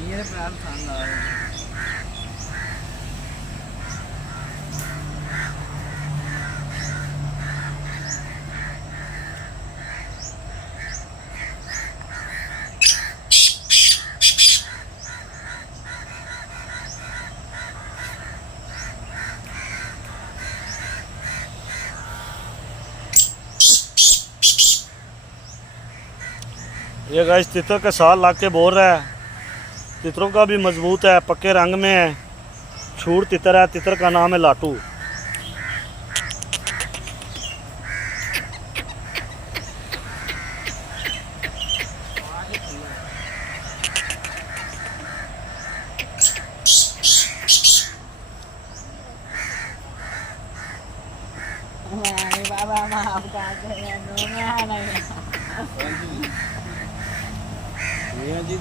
मेरे पैर ठंड आ रहे हैं। ये गाइस तितर के साथ ला के बोल रहा है। तितरों का भी मजबूत है, पक्के रंग में है, छूट तितर है। तितर का नाम है लाटू। बाबा माफ कर दे, मैं नहीं। जी